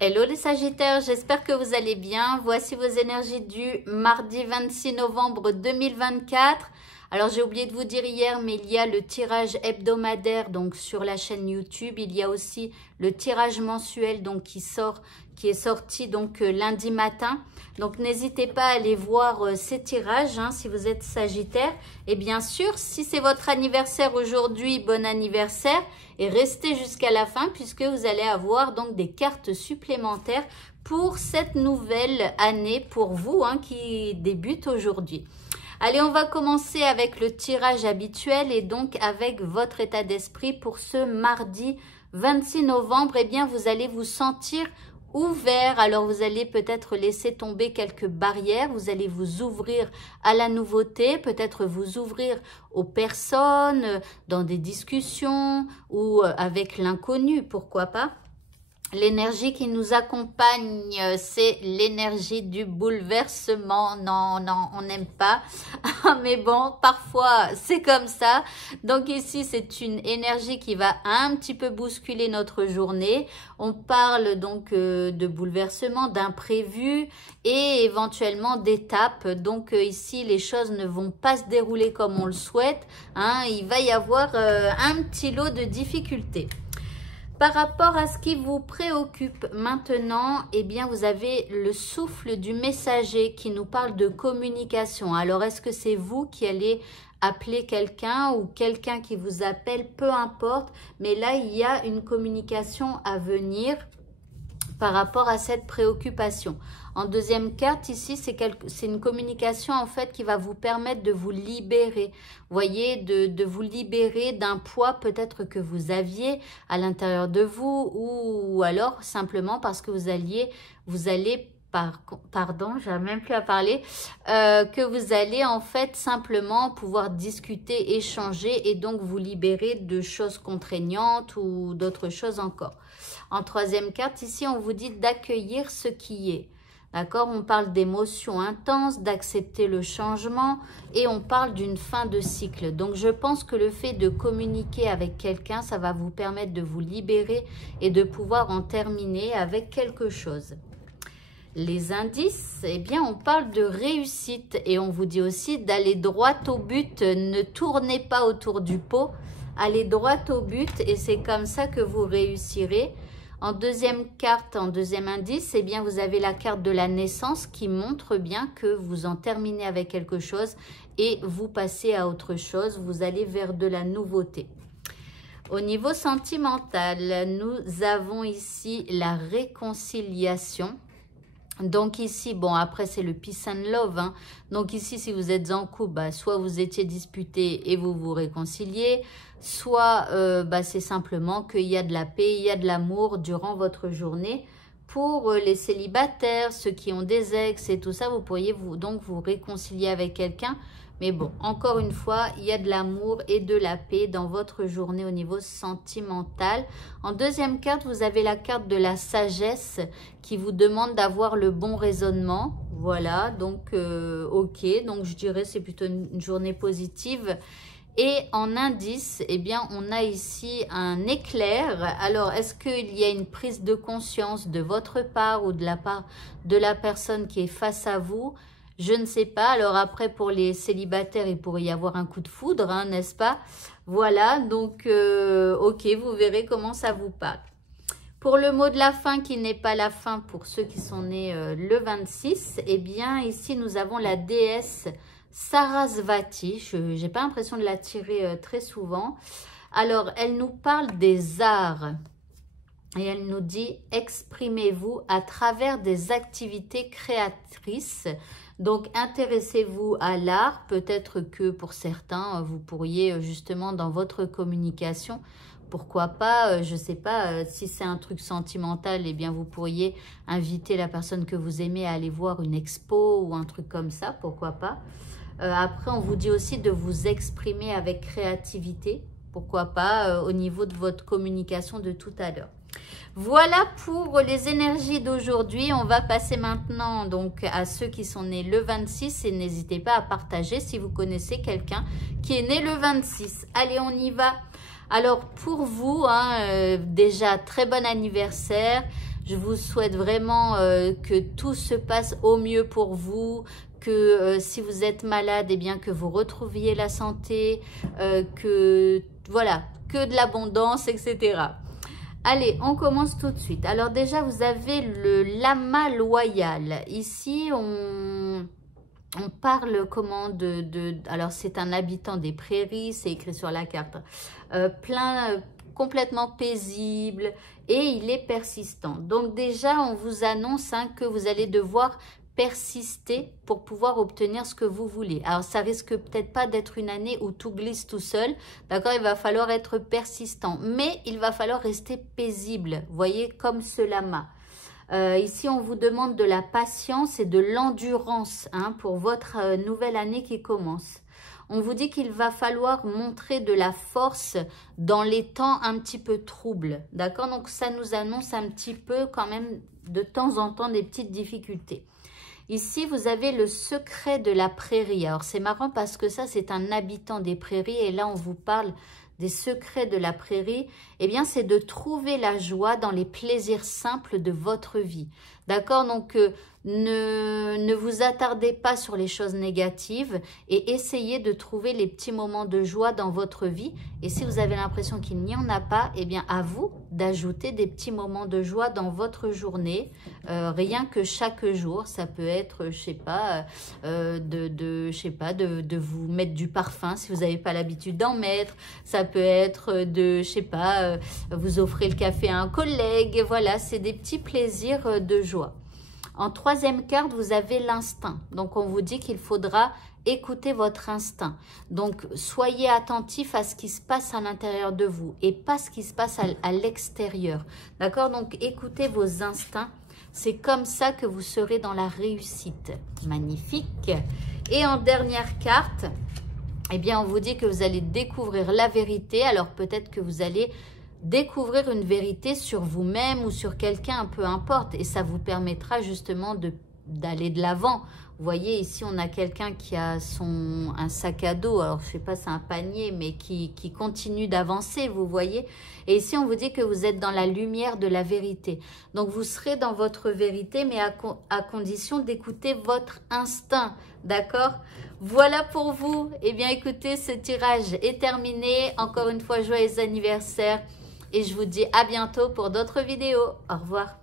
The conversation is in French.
Hello les Sagittaires, j'espère que vous allez bien. Voici vos énergies du mardi 26 novembre 2024. Alors j'ai oublié de vous dire hier, mais il y a le tirage hebdomadaire donc sur la chaîne YouTube. Il y a aussi le tirage mensuel donc qui est sorti donc lundi matin. Donc n'hésitez pas à aller voir ces tirages si vous êtes Sagittaire. Et bien sûr, si c'est votre anniversaire aujourd'hui, bon anniversaire. Et restez jusqu'à la fin puisque vous allez avoir donc des cartes supplémentaires pour cette nouvelle année pour vous qui débute aujourd'hui. Allez, on va commencer avec le tirage habituel et donc avec votre état d'esprit pour ce mardi 26 novembre. Eh bien, vous allez vous sentir ouvert. Alors, vous allez peut-être laisser tomber quelques barrières. Vous allez vous ouvrir à la nouveauté, peut-être vous ouvrir aux personnes, dans des discussions ou avec l'inconnu, pourquoi pas. L'énergie qui nous accompagne, c'est l'énergie du bouleversement. Non, non, on n'aime pas. Mais bon, parfois, c'est comme ça. Donc ici, c'est une énergie qui va un petit peu bousculer notre journée. On parle donc de bouleversement, d'imprévu et éventuellement d'étapes. Donc ici, les choses ne vont pas se dérouler comme on le souhaite. Il va y avoir un petit lot de difficultés. Par rapport à ce qui vous préoccupe maintenant, eh bien, vous avez le souffle du messager qui nous parle de communication. Alors, est-ce que c'est vous qui allez appeler quelqu'un ou quelqu'un qui vous appelle? Peu importe, mais là, il y a une communication à venir par rapport à cette préoccupation. En deuxième carte, ici, c'est une communication en fait qui va vous permettre de vous libérer. Vous voyez, de vous libérer d'un poids peut-être que vous aviez à l'intérieur de vous ou alors simplement parce que vous allez, pardon, j'arrive même plus à parler, que vous allez en fait simplement pouvoir discuter, échanger et donc vous libérer de choses contraignantes ou d'autres choses encore. En troisième carte, ici, on vous dit d'accueillir ce qui est. D'accord? On parle d'émotions intenses, d'accepter le changement et on parle d'une fin de cycle. Donc, je pense que le fait de communiquer avec quelqu'un, ça va vous permettre de vous libérer et de pouvoir en terminer avec quelque chose. Les indices, eh bien, on parle de réussite et on vous dit aussi d'aller droit au but. Ne tournez pas autour du pot, allez droit au but et c'est comme ça que vous réussirez. En deuxième carte, en deuxième indice, eh bien, vous avez la carte de la naissance qui montre bien que vous en terminez avec quelque chose et vous passez à autre chose. Vous allez vers de la nouveauté. Au niveau sentimental, nous avons ici la réconciliation. Donc ici, bon, après, c'est le peace and love. Donc ici, si vous êtes en couple, soit vous étiez disputé et vous vous réconciliez, soit c'est simplement qu'il y a de la paix, il y a de l'amour durant votre journée. Pour les célibataires, ceux qui ont des ex et tout ça, vous pourriez donc vous réconcilier avec quelqu'un. Mais bon, encore une fois, il y a de l'amour et de la paix dans votre journée au niveau sentimental. En deuxième carte, vous avez la carte de la sagesse qui vous demande d'avoir le bon raisonnement. Voilà, donc ok, donc je dirais c'est plutôt une journée positive. Et en indice, eh bien, on a ici un éclair. Alors, est-ce qu'il y a une prise de conscience de votre part ou de la part de la personne qui est face à vous ? Je ne sais pas. Alors après, pour les célibataires, il pourrait y avoir un coup de foudre, n'est-ce pas? Voilà, donc ok, vous verrez comment ça vous parle. Pour le mot de la fin qui n'est pas la fin pour ceux qui sont nés le 26, eh bien ici nous avons la déesse Sarasvati. Je n'ai pas l'impression de la tirer très souvent. Alors, elle nous parle des arts. Et elle nous dit, exprimez-vous à travers des activités créatrices. Donc, intéressez-vous à l'art. Peut-être que pour certains, vous pourriez justement dans votre communication, pourquoi pas, je ne sais pas, si c'est un truc sentimental, eh bien vous pourriez inviter la personne que vous aimez à aller voir une expo ou un truc comme ça, pourquoi pas. Après, on vous dit aussi de vous exprimer avec créativité, pourquoi pas, au niveau de votre communication de tout à l'heure. Voilà pour les énergies d'aujourd'hui. On va passer maintenant donc à ceux qui sont nés le 26 et n'hésitez pas à partager si vous connaissez quelqu'un qui est né le 26. Allez, on y va. Alors pour vous, déjà très bon anniversaire. Je vous souhaite vraiment que tout se passe au mieux pour vous, que si vous êtes malade, eh bien que vous retrouviez la santé, que voilà, que de l'abondance, etc. Allez, on commence tout de suite. Alors déjà, vous avez le lama loyal. Ici, on parle comment alors c'est un habitant des prairies, c'est écrit sur la carte. Complètement paisible et il est persistant. Donc déjà, on vous annonce que vous allez devoir persister pour pouvoir obtenir ce que vous voulez. Alors, ça risque peut-être pas d'être une année où tout glisse tout seul, d'accord? Il va falloir être persistant, mais il va falloir rester paisible, voyez, comme ce lama. Ici, on vous demande de la patience et de l'endurance pour votre nouvelle année qui commence. On vous dit qu'il va falloir montrer de la force dans les temps un petit peu troubles, d'accord? Donc, ça nous annonce un petit peu quand même de temps en temps des petites difficultés. Ici, vous avez le secret de la prairie. Alors, c'est marrant parce que ça, c'est un habitant des prairies. Et là, on vous parle des secrets de la prairie. Eh bien, c'est de trouver la joie dans les plaisirs simples de votre vie. D'accord? Donc, ne vous attardez pas sur les choses négatives et essayez de trouver les petits moments de joie dans votre vie. Et si vous avez l'impression qu'il n'y en a pas, eh bien, à vous d'ajouter des petits moments de joie dans votre journée. Rien que chaque jour, ça peut être, je sais pas, de vous mettre du parfum si vous n'avez pas l'habitude d'en mettre. Ça peut être je sais pas, vous offrez le café à un collègue. Voilà, c'est des petits plaisirs de joie. En troisième carte, vous avez l'instinct. Donc, on vous dit qu'il faudra écouter votre instinct. Donc, soyez attentif à ce qui se passe à l'intérieur de vous et pas ce qui se passe à l'extérieur. D'accord? Donc, écoutez vos instincts. C'est comme ça que vous serez dans la réussite. Magnifique. Et en dernière carte, eh bien, on vous dit que vous allez découvrir la vérité. Alors, peut-être que vous allez découvrir une vérité sur vous-même ou sur quelqu'un, peu importe. Et ça vous permettra justement d'aller de l'avant. Vous voyez, ici, on a quelqu'un qui a un sac à dos. Alors, je sais pas, c'est un panier, mais qui continue d'avancer, vous voyez. Et ici, on vous dit que vous êtes dans la lumière de la vérité. Donc, vous serez dans votre vérité, mais à condition d'écouter votre instinct. D'accord? Voilà pour vous. Eh bien, écoutez, ce tirage est terminé. Encore une fois, joyeux anniversaire. Et je vous dis à bientôt pour d'autres vidéos. Au revoir.